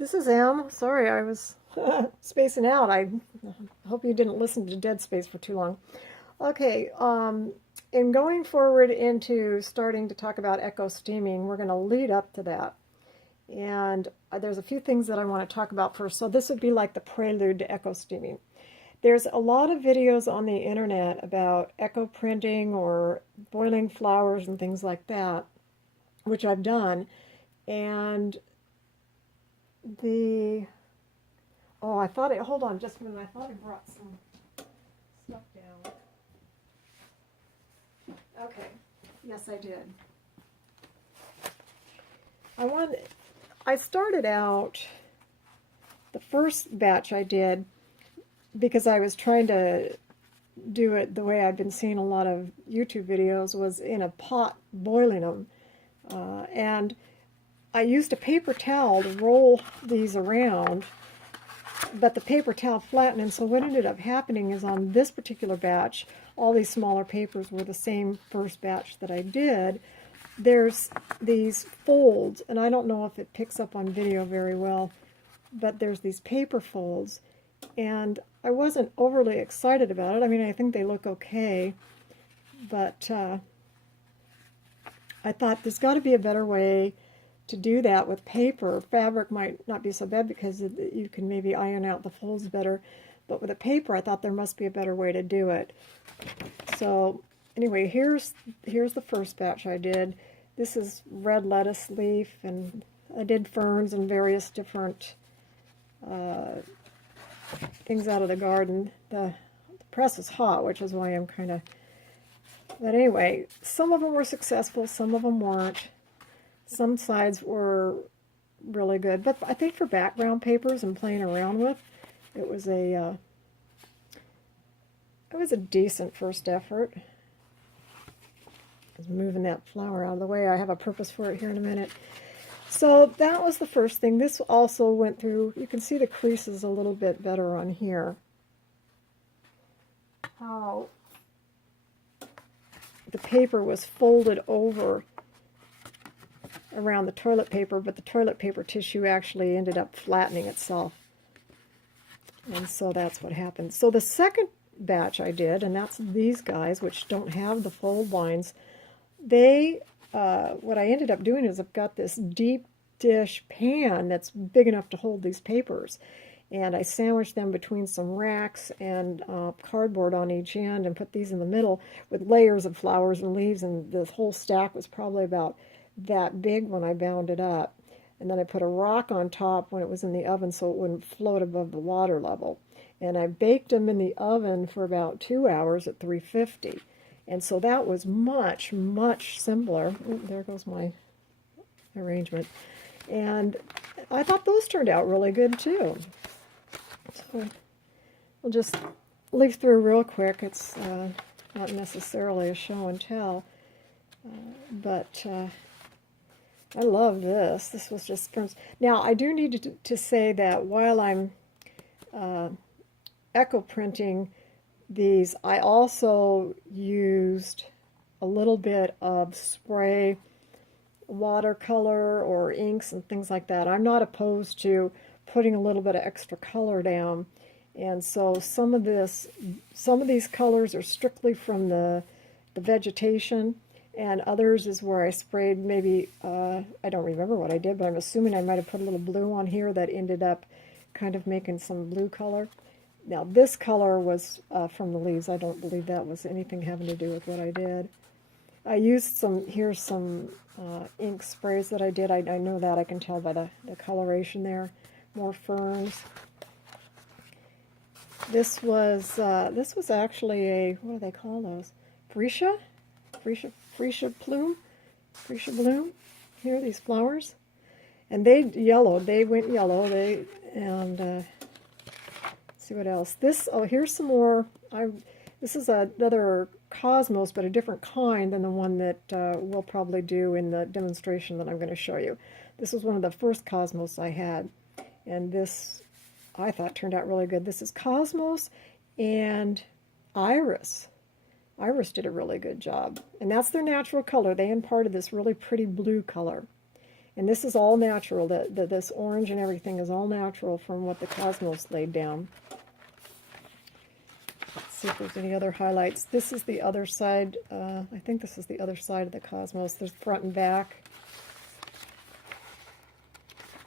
This is Em. Sorry, I was spacing out. I hope you didn't listen to Dead Space for too long. Okay, in going forward into starting to talk about echo steaming, we're going to lead up to that. And there's a few things that I want to talk about first. So this would be like the prelude to echo steaming. There's a lot of videos on the internet about echo printing or boiling flowers and things like that, which I've done. And the Oh, I thought it, hold on just a minute. I thought I brought some stuff down. Okay, yes I did. I started out, the first batch I did, because I was trying to do it the way I'd been seeing a lot of YouTube videos, was in a pot boiling them. And I used a paper towel to roll these around, but the paper towel flattened, and so what ended up happening is on this particular batch, all these smaller papers were the same first batch that I did. There's these folds, and I don't know if it picks up on video very well, but there's these paper folds, and I wasn't overly excited about it. I mean, I think they look okay, but I thought there's got to be a better way to do that with paper. Fabric might not be so bad because you can maybe iron out the folds better, but with a paper I thought there must be a better way to do it. So anyway, here's the first batch I did. This is red lettuce leaf, and I did ferns and various different things out of the garden. The press is hot, which is why I'm kind of... But anyway, some of them were successful, some of them weren't. Some sides were really good, but I think for background papers and playing around with, it was a decent first effort. I was moving that flower out of the way. I have a purpose for it here in a minute. So that was the first thing. This also went through, you can see the creases a little bit better on here. How the paper was folded over around the toilet paper, but the toilet paper tissue actually ended up flattening itself. And so that's what happened. So the second batch I did, and that's these guys, which don't have the fold lines, what I ended up doing is I've got this deep dish pan that's big enough to hold these papers. And I sandwiched them between some racks and cardboard on each end and put these in the middle with layers of flowers and leaves, and this whole stack was probably about that big when I bound it up. And then I put a rock on top when it was in the oven so it wouldn't float above the water level. And I baked them in the oven for about 2 hours at 350. And so that was much, much simpler. Ooh, there goes my arrangement. And I thought those turned out really good too. So we'll just leaf through real quick. It's not necessarily a show and tell, but I love this. This was just from... Now, I do need to say that while I'm echo printing these, I also used a little bit of spray watercolor or inks and things like that. I'm not opposed to putting a little bit of extra color down. And so some of these colors are strictly from the vegetation, and others is where I sprayed maybe, I don't remember what I did, but I'm assuming I might have put a little blue on here that ended up kind of making some blue color. Now this color was from the leaves. I don't believe that was anything having to do with what I did. I used some ink sprays that I did. I know that, I can tell by the coloration there. More ferns. This was actually a, what do they call those? Freesia bloom. Here, these flowers, and they went yellow. Let's see what else. Here's some more. This is another cosmos, but a different kind than the one that we'll probably do in the demonstration that I'm going to show you. This was one of the first cosmos I had, and this I thought turned out really good. This is Cosmos and Iris. Iris did a really good job, and that's their natural color. They imparted this really pretty blue color, And this is all natural. This orange and everything is all natural from what the Cosmos laid down. Let's see if there's any other highlights. This is the other side. I think this is the other side of the Cosmos. There's front and back.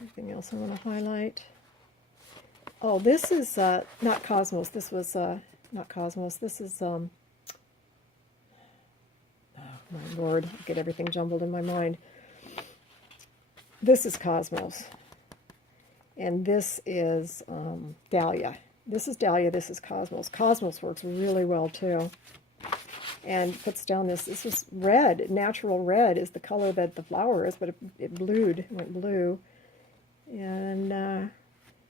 Anything else I want to highlight? Oh, this is not Cosmos. This was not Cosmos. This is, oh my Lord, I get everything jumbled in my mind. This is Cosmos. And this is Dahlia. This is Dahlia, this is Cosmos. Cosmos works really well too. And puts down this is red. Natural red is the color that the flower is, but it blued, went blue. And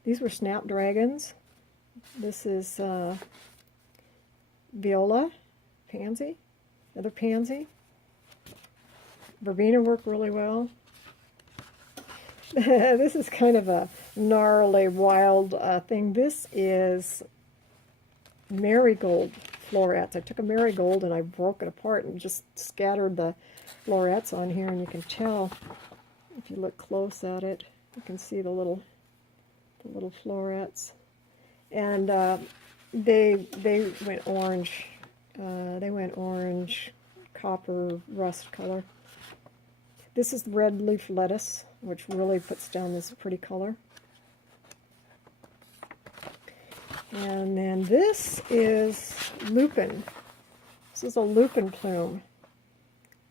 these were snapdragons. This is viola, pansy, another pansy. Verbena worked really well. This is kind of a gnarly, wild thing. This is marigold florets. I took a marigold and I broke it apart and just scattered the florets on here, and you can tell, if you look close at it, you can see the little florets. And they went orange. They went orange, copper, rust color. This is red leaf lettuce, which really puts down this pretty color. And then this is lupin. This is a lupin plume.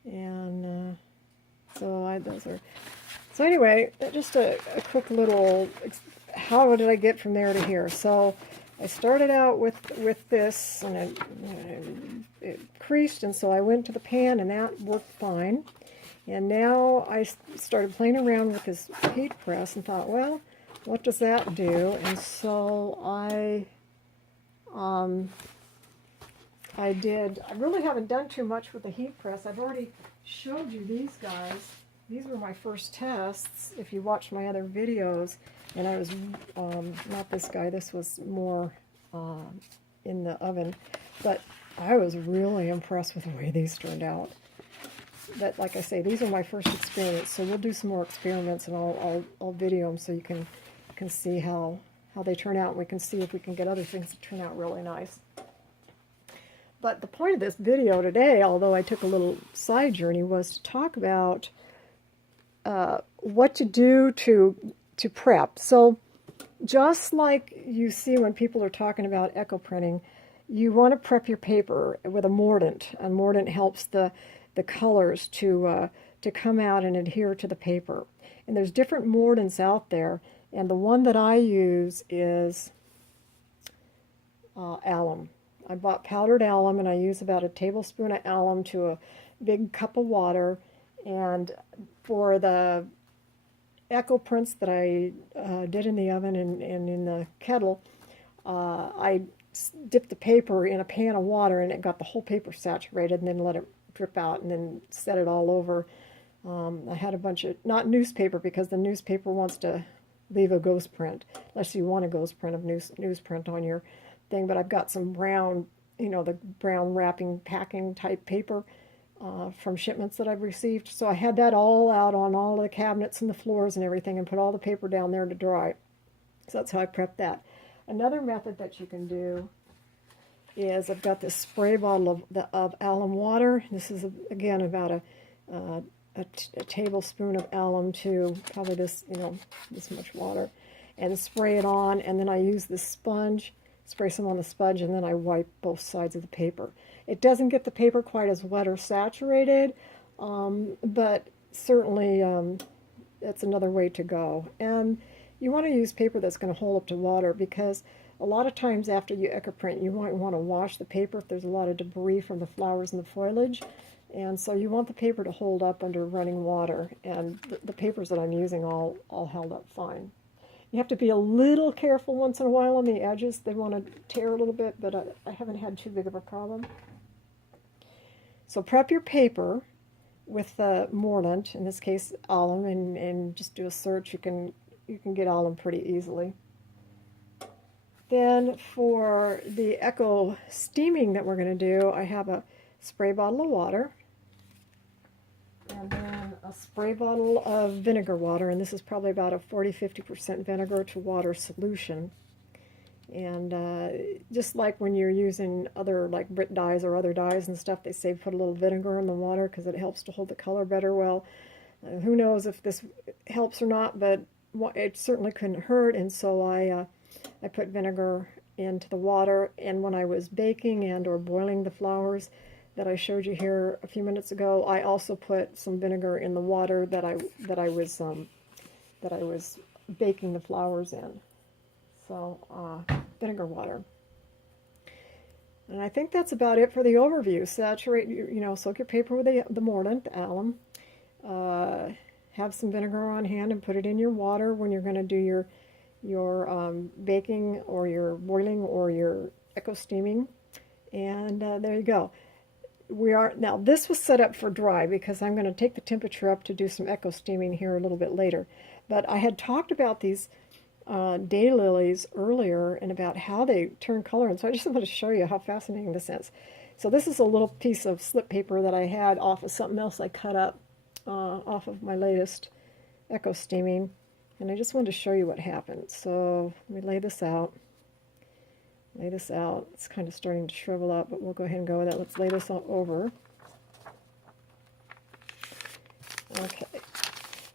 And those are... So anyway, just a quick little... How did I get from there to here? So I started out with this, and it creased, and so I went to the pan, and that worked fine. And now I started playing around with this heat press and thought, well, what does that do? And so I really haven't done too much with the heat press. I've already showed you these guys. These were my first tests, if you watched my other videos. And I was, not this guy, this was more in the oven. But I was really impressed with the way these turned out. But like I say, these are my first experiments, so we'll do some more experiments, and I'll video them so you can see how they turn out, and we can see if we can get other things to turn out really nice. But the point of this video today, although I took a little side journey, was to talk about what to do to prep. So just like you see when people are talking about echo printing, you want to prep your paper with a mordant. A mordant helps the colors to come out and adhere to the paper. And there's different mordants out there, and the one that I use is alum. I bought powdered alum, and I use about a tablespoon of alum to a big cup of water. And for the echo prints that I did in the oven and in the kettle, I dipped the paper in a pan of water, and it got the whole paper saturated, and then let it drip out, and then set it all over. I had a bunch of, not newspaper, because the newspaper wants to leave a ghost print, unless you want a ghost print of newsprint on your thing. But I've got some brown, the brown wrapping packing type paper from shipments that I've received. So I had that all out on all the cabinets and the floors and everything, and put all the paper down there to dry. So that's how I prepped that. Another method that you can do is, I've got this spray bottle of alum water. This is, again, about a tablespoon of alum to probably this much water, and spray it on, and then I use this sponge, spray some on the sponge, and then I wipe both sides of the paper. It doesn't get the paper quite as wet or saturated, but certainly that's another way to go. And you want to use paper that's going to hold up to water, because a lot of times after you echo print, you might want to wash the paper if there's a lot of debris from the flowers and the foliage. And so you want the paper to hold up under running water. And the papers that I'm using all held up fine. You have to be a little careful once in a while on the edges. They want to tear a little bit, but I haven't had too big of a problem. So prep your paper with the mordant, in this case alum, and just do a search. You can get alum pretty easily. Then for the echo steaming that we're going to do, I have a spray bottle of water, and then a spray bottle of vinegar water, and this is probably about a 40-50% vinegar to water solution. And just like when you're using other like Brit dyes or other dyes and stuff, they say put a little vinegar in the water because it helps to hold the color better. Well, who knows if this helps or not, but it certainly couldn't hurt. And so I put vinegar into the water, and when I was baking and or boiling the flowers that I showed you here a few minutes ago, I also put some vinegar in the water that I was baking the flowers in. So vinegar water. And I think that's about it for the overview. Saturate, soak your paper with the mordant, the alum. Have some vinegar on hand and put it in your water when you're going to do your baking or your boiling or your echo steaming. And there you go. Now this was set up for dry because I'm going to take the temperature up to do some echo steaming here a little bit later. But I had talked about these daylilies earlier and about how they turn color, and so I just wanted to show you how fascinating this is. So this is a little piece of slip paper that I had off of something else I cut up off of my latest echo steaming, and I just wanted to show you what happened. So let me lay this out. It's kind of starting to shrivel up, but we'll go ahead and go with it. Let's lay this all over. Okay.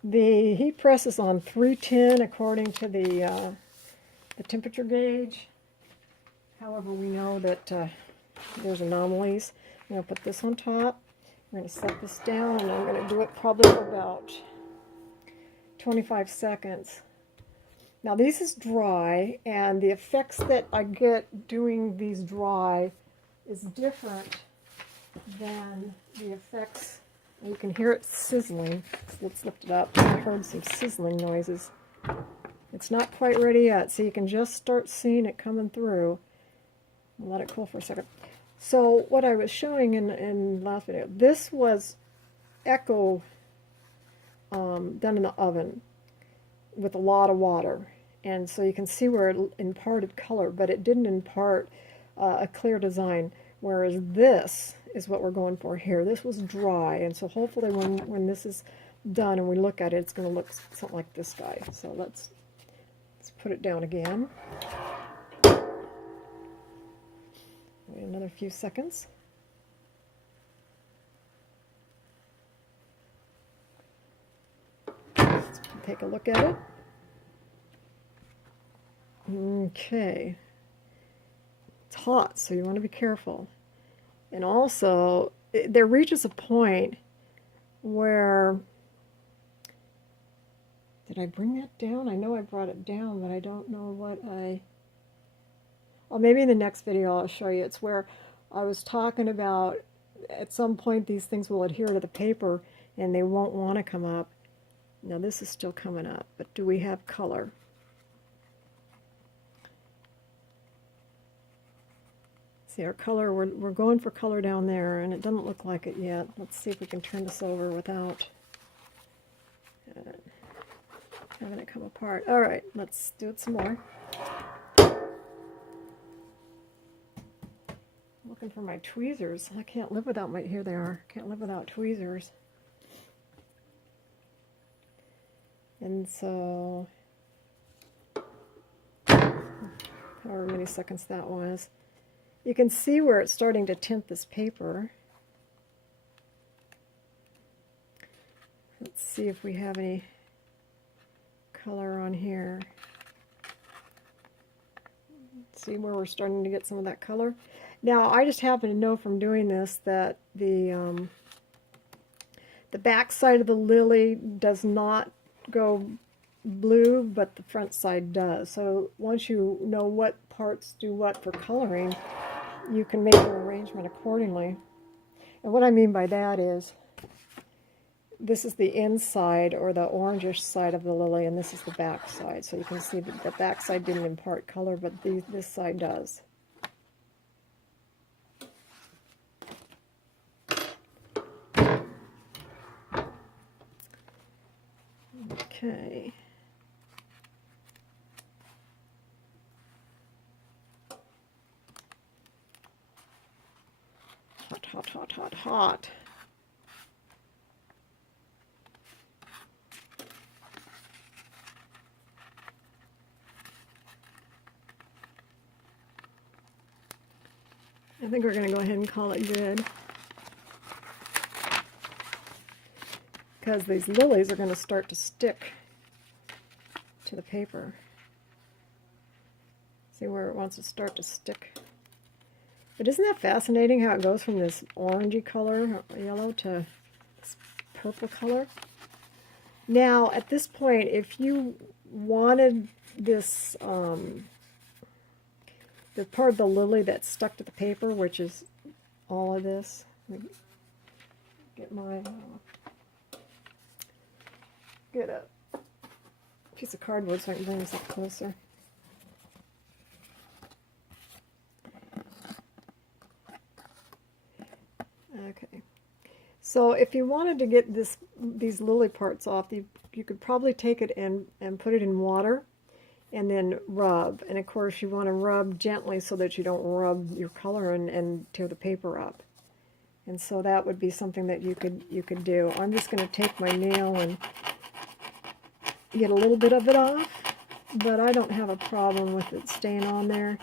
The heat press is on 310 according to the temperature gauge. However, we know that there's anomalies. I'm going to put this on top. I'm going to set this down, and I'm going to do it probably for about 25 seconds. Now, this is dry, and the effects that I get doing these dry is different than the effects. You can hear it sizzling. So let's lift it up. I heard some sizzling noises. It's not quite ready yet, so you can just start seeing it coming through. I'll let it cool for a second. So what I was showing in the last video, this was echo done in the oven with a lot of water. And so you can see where it imparted color, but it didn't impart a clear design, whereas this is what we're going for here. This was dry, and so hopefully when this is done and we look at it, it's going to look something like this guy. So let's put it down again. Wait another few seconds. Let's take a look at it. Okay. It's hot, so you want to be careful. And also, there reaches a point where, did I bring that down? I know I brought it down, but I don't know what well, maybe in the next video I'll show you. It's where I was talking about at some point these things will adhere to the paper and they won't want to come up. Now this is still coming up, but do we have color? See our color, we're going for color down there, and it doesn't look like it yet. Let's see if we can turn this over without having it come apart. All right, let's do it some more. Looking for my tweezers. I can't live without my, here they are. Can't live without tweezers. And so, however many seconds that was. You can see where it's starting to tint this paper. Let's see if we have any color on here. See where we're starting to get some of that color? Now, I just happen to know from doing this that the back side of the lily does not go blue, but the front side does. So once you know what parts do what for coloring, you can make your arrangement accordingly. And what I mean by that is, this is the inside or the orangish side of the lily, and this is the back side. So you can see that the back side didn't impart color, but this side does. Okay. Hot, hot, hot, hot, hot. I think we're going to go ahead and call it good, because these lilies are going to start to stick to the paper. See where it wants to start to stick? But isn't that fascinating how it goes from this orangey color, yellow, to this purple color? Now, at this point, if you wanted this, the part of the lily that's stuck to the paper, which is all of this, let me get my, get a piece of cardboard so I can bring this up closer. Okay, so if you wanted to get these lily parts off, you could probably take it and put it in water and then rub. And of course you want to rub gently so that you don't rub your color and tear the paper up. And so that would be something that you could do. I'm just going to take my nail and get a little bit of it off, but I don't have a problem with it staying on there.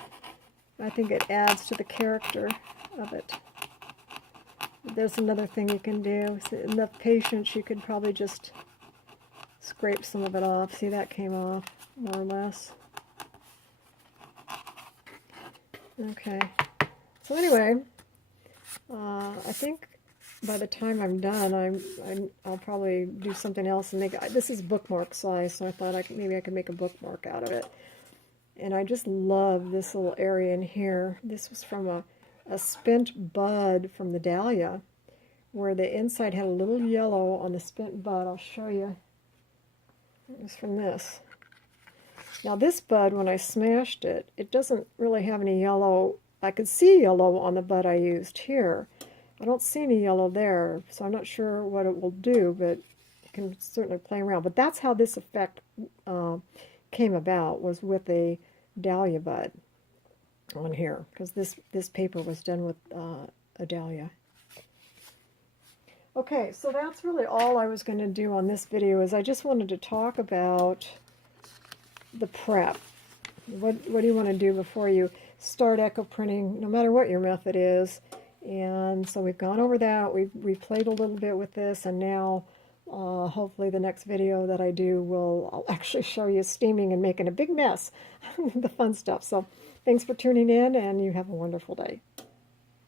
I think it adds to the character of it. There's another thing you can do. With enough patience, you could probably just scrape some of it off. See, that came off, more or less. Okay. So anyway, I think by the time I'm done, I'll probably do something else and make it. This is bookmark size, so I thought maybe I could make a bookmark out of it. And I just love this little area in here. This was from a spent bud from the dahlia, where the inside had a little yellow on the spent bud. I'll show you. It was from this. Now this bud, when I smashed it, it doesn't really have any yellow. I could see yellow on the bud I used here. I don't see any yellow there, so I'm not sure what it will do, but you can certainly play around. But that's how this effect came about, was with a dahlia bud on here, because this paper was done with a dahlia. Okay, so that's really all I was going to do on this video. Is I just wanted to talk about the prep. What do you want to do before you start echo printing, no matter what your method is? And so we've gone over that. We've played a little bit with this, and now hopefully the next video that I do I'll actually show you steaming and making a big mess. The fun stuff. So thanks for tuning in, and you have a wonderful day.